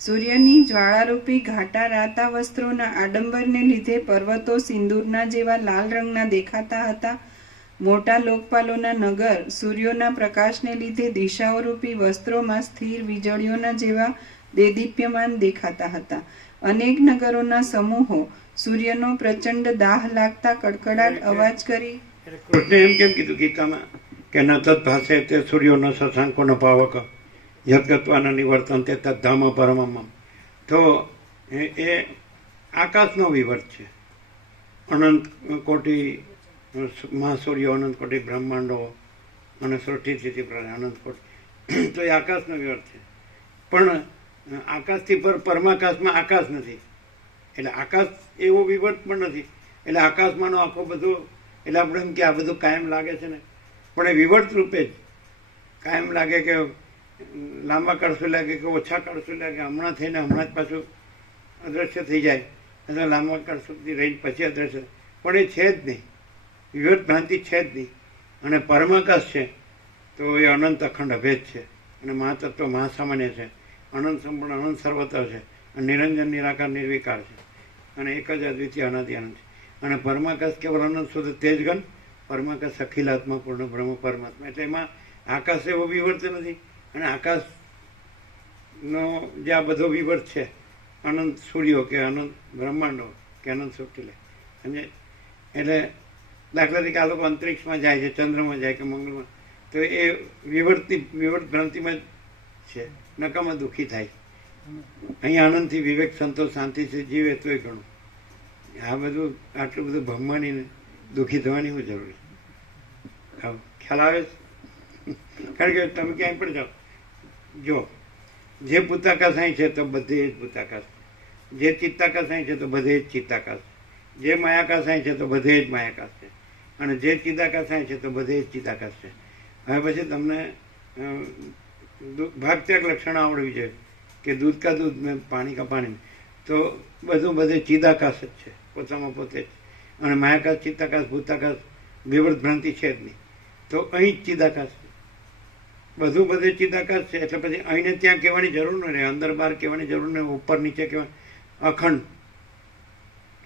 સૂર્યની જ્વાળારૂપી ઘાટા રાતા વસ્ત્રોના આડંબરને લીધે પર્વતો સિંદૂરના જેવા લાલ રંગના દેખાતા હતા. મોટા લોકપાલોના નગર સૂર્યોના પ્રકાશને લીધે દિશાઓરૂપી વસ્ત્રોમાં સ્થિર વીજળીઓના જેવા દેદીપ્યમાન દેખાતા હતા. અનેક નગરોના સમૂહો સૂર્યનો પ્રચંડ દાહ લાગતા કડકડાટ અવાજ કરી. કૃષ્ણે એમ કેમ કીધું ગીતામાં કે ન તદ્ભાસે તે સૂર્યોનો શશાંકોનો પાવક યદગત્વાના નિવર્તન તે તદ્ધામ પરમમ. તો એ આકાશનો વિવર્ત છે. અનંત કોટી મહાસૂર્યો, અનંત કોટી બ્રહ્માંડો અને સૃષ્ટિ સ્થિતિ પ્રલય અનંત કોટી, તો એ આકાશનો વિવર્ત છે. પણ આકાશથી પરમાકાશમાં આકાશ નથી, એટલે આકાશ એવો વિવર્ત પણ નથી. એટલે આકાશમાંનો આખો બધો, એટલે આપણે એમ કે આ બધું કાયમ લાગે છે ને, પણ એ વિવર્ત રૂપે જ કાયમ લાગે કે લાંબા કાળશું લાગે કે ઓછા કાળશું લાગે, હમણાં થઈને હમણાં જ પાછું અદૃશ્ય થઈ જાય અથવા લાંબા કાળ સુધી રહીને પછી અદૃશ્ય, પણ એ છે જ નહીં. વિવર્ત ભ્રાંતિ છે જ નહીં. અને પરમાકાશ છે તો એ અનંત અખંડ અભેદ છે અને મહાતત્વ મહાસામાન્ય છે, અનંત સંપૂર્ણ અનંત સર્વત્ર છે અને નિરંજન નિરાકાર નિર્વિકાર છે અને એક જ અદ્વિતીય અનાદિ આનંદ છે. અને પરમાકાશ કેવળ અનંત શુદ્ધ તેજગન, પરમાકાશ અખિલાત્મા પૂર્ણ બ્રહ્મ પરમાત્મા. એટલે એમાં આકાશ એવો વિવર્ત નથી. અને આકાશનો જે આ બધો વિવર્ત છે, અનંત સૂર્યો કે અનંત બ્રહ્માંડો કે અનંત સૃષ્ટિ લે, સમજે? એટલે દાખલા તરીકે આ લોકો અંતરિક્ષમાં જાય છે, ચંદ્રમાં જાય કે મંગળમાં, તો એ વિવર્ત ભ્રાંતિમાં જ છે, નકામાં દુઃખી થાય. અહીંયા આનંદથી વિવેક સંતોષ શાંતિથી જીવે તોય ઘણું. આ બધું આટલું બધું ભમવાની ને દુઃખી થવાની શું જરૂર છે? ખ્યાલ આવે છે? કારણ કે તમે ક્યાંય પણ જાઓ, જો જે ભૂતાકાશ અહીં છે તો બધે જ ભૂતાકાશ છે, જે ચિત્તાકાશ અહીં છે તો બધે જ ચિત્તાકાશ છે, જે માયાકાશ અહીં છે તો બધે જ માયાકાશ છે, અને જે ચિદાકાશ અહીં છે તો બધે જ ચિદાકાશ છે. હવે પછી તમને ભાગત્યાગ લક્ષણ આવડવી જોઈએ કે દૂધ કા દૂધ મેં પાણી કા પાણી, તો બધું બધે ચિદાકાશ જ છે પોતામાં પોતે જ. અને માયાકાશ ચિત્તાકાશ ભૂતાકાશ વિવર્ત ભ્રાંતિ છે જ નહીં. તો અહીં જ ચિદાકાશ છે, બધું બધે ચિદાકાશ છે. એટલે પછી અહીંને ત્યાં કહેવાની જરૂર ન રહે, અંદર બહાર કહેવાની જરૂર નહીં, ઉપર નીચે કહેવાની, અખંડ.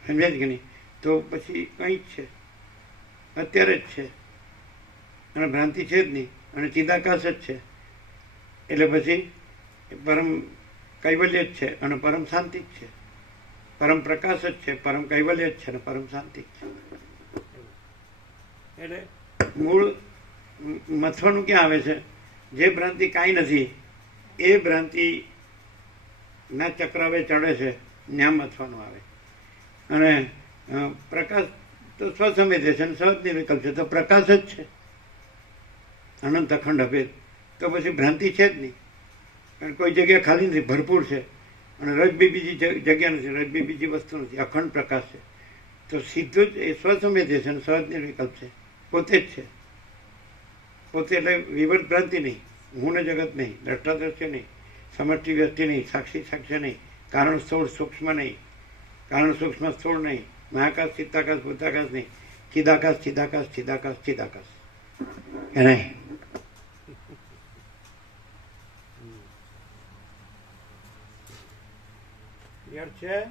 સમજાય છે કે નહીં? તો પછી કંઈ જ છે, અત્યારે જ છે અને ભ્રાંતિ છે જ નહીં અને ચિદાકાશ જ છે. એટલે પછી પરમ કૈવલ્ય જ છે અને પરમ શાંતિ જ છે, પરમ પ્રકાશ જ છે, પરમ કૈવલ્ય જ છે અને પરમ શાંતિ જ છે. એટલે મૂળ મથવાનું ક્યાં આવે છે? જે ભ્રાંતિ કાંઈ નથી એ ભ્રાંતિના ચક્રાવે ચડે છે, ત્યાં મથવાનું આવે. અને પ્રકાશ તો સ્વસમેત છે અને સહજ નિર્વિકલ્પ છે, તો પ્રકાશ જ છે, અનંત અખંડ અભેદ. તો પછી ભ્રાંતિ છે જ નહીં, કારણ કોઈ જગ્યા ખાલી નથી, ભરપૂર છે. અને રજબી બીજી જગ્યા નથી, રજબી બીજી વસ્તુ નથી, અખંડ પ્રકાશ છે. તો સીધું જ એ સ્વસમેત છે અને સહજ નિર્વિકલ્પ છે, પોતે જ છે. પોતે એટલે વિવર્ત ભ્રાંતિ નહીં, હું ને જગત નહીં, દ્રષ્ટા દ્રશ્ય નહીં, સમષ્ટિ વ્યક્તિ નહીં, સાક્ષી સાક્ષ્ય નહીં, કારણ સ્થૂળ સૂક્ષ્મ નહીં, કારણ સૂક્ષ્મ સ્થૂળ નહીં, મહાકાશ ચિત્તાકાશ ભૂતાકાશ નહીં, ચિદાકાશ ચિદાકાશ ચિદાકાશ ચિદાકાશ. એ નહીં છે.